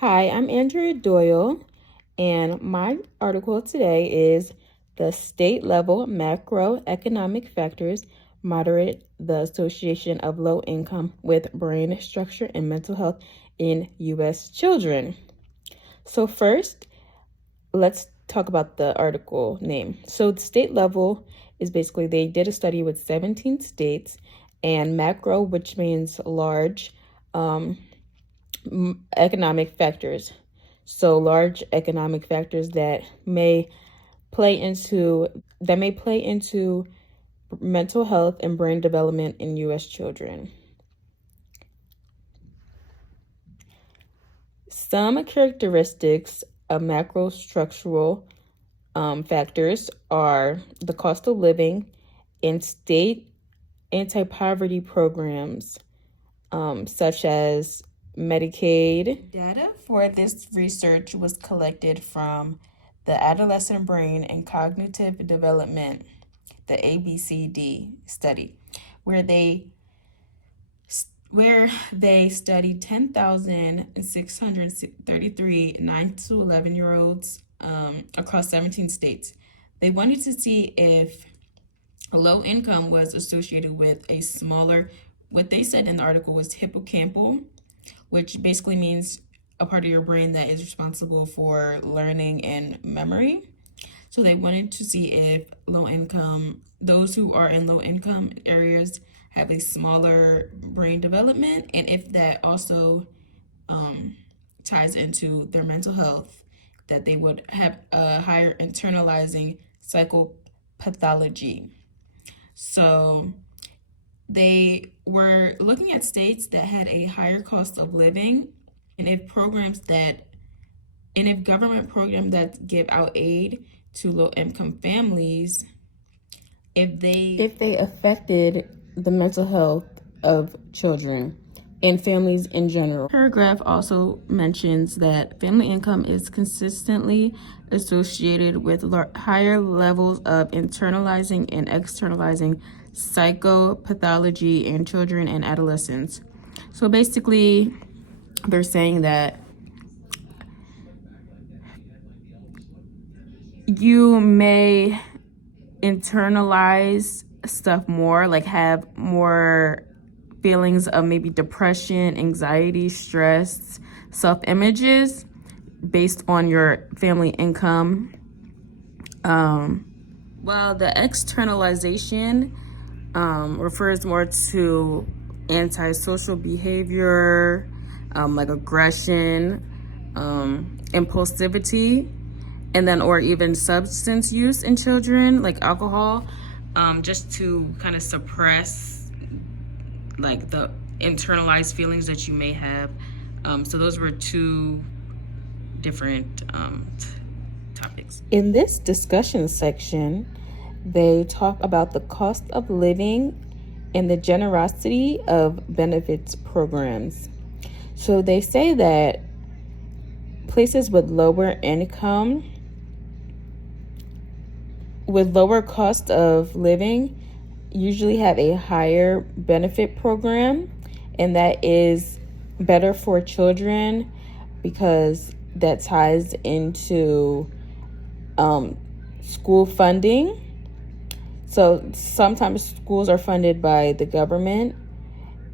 Hi, I'm Andrea Doyle, and my article today is The State Level Macroeconomic Factors Moderate the Association of Low Income with Brain Structure and Mental Health in U.S. Children. So, first, let's talk about the article name. So, the state level is basically they did a study with 17 states, and macro, which means large, economic factors. So large economic factors that may play into mental health and brain development in US children. Some characteristics of macro structural factors are the cost of living and state anti-poverty programs, such as Medicaid. Data for this research was collected from the Adolescent Brain and Cognitive Development, the ABCD study, where they studied 10,633 9 to 11-year-olds across 17 states. They wanted to see if low income was associated with a smaller, what they said in the article was hippocampal, which basically means a part of your brain that is responsible for learning and memory. So they wanted to see if those who are in low income areas have a smaller brain development, and if that also ties into their mental health, that they would have a higher internalizing psychopathology. So they were looking at states that had a higher cost of living, and if government programs that give out aid to low income families, if they affected the mental health of children and families in general. Paragraph also mentions that family income is consistently associated with higher levels of internalizing and externalizing psychopathology in children and adolescents. So basically, they're saying that you may internalize stuff more, like have more feelings of maybe depression, anxiety, stress, self-images based on your family income. While the externalization refers more to antisocial behavior, like aggression, impulsivity, and then or even substance use in children, like alcohol, just to kind of suppress like the internalized feelings that you may have. So those were two different topics. In this discussion section, they talk about the cost of living and the generosity of benefits programs. So they say that places with lower cost of living usually have a higher benefit program, and that is better for children because that ties into school funding. So sometimes schools are funded by the government,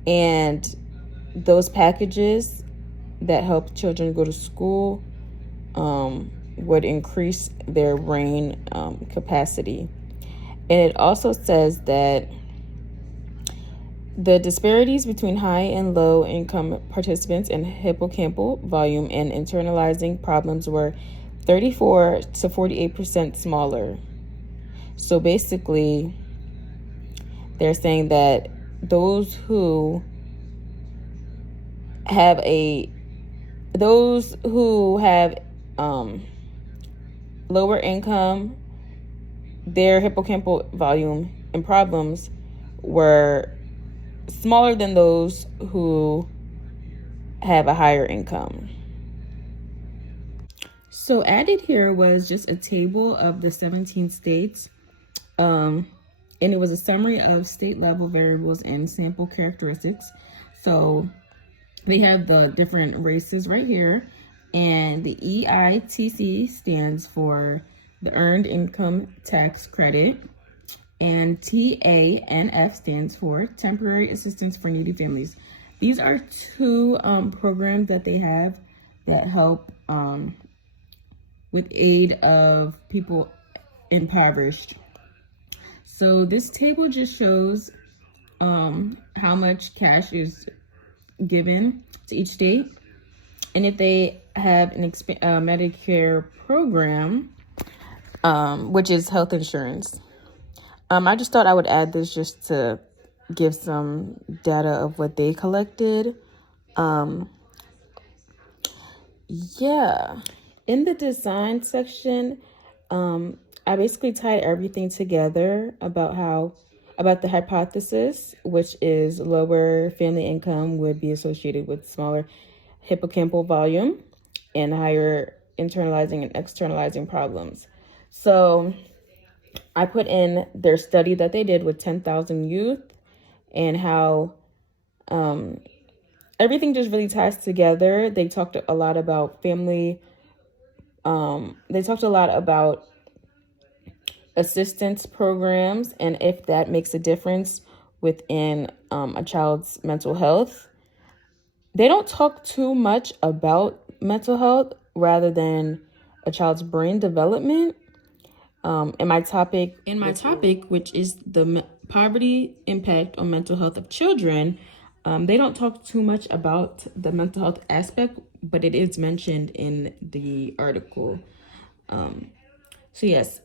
and those packages that help children go to school would increase their brain capacity. And it also says that the disparities between high and low income participants in hippocampal volume and internalizing problems were 34 to 48% smaller. So basically, they're saying that those who have lower income, their hippocampal volume and problems were smaller than those who have a higher income. So added here was just a table of the 17 states, and it was a summary of state level variables and sample characteristics. So they have the different races right here. And the EITC stands for the Earned Income Tax Credit. And TANF stands for Temporary Assistance for Needy Families. These are two programs that they have that help with aid of people impoverished. So this table just shows how much cash is given to each state, and if they have an Medicare program, which is health insurance. I just thought I would add this just to give some data of what they collected. Yeah. In the design section, I basically tied everything together about the hypothesis, which is lower family income would be associated with smaller hippocampal volume and higher internalizing and externalizing problems. So I put in their study that they did with 10,000 youth and how everything just really ties together. They talked a lot about family. They talked a lot about assistance programs and if that makes a difference within a child's mental health. They don't talk too much about mental health rather than a child's brain development. In my topic, which is the poverty impact on mental health of children, they don't talk too much about the mental health aspect, but it is mentioned in the article. So yes,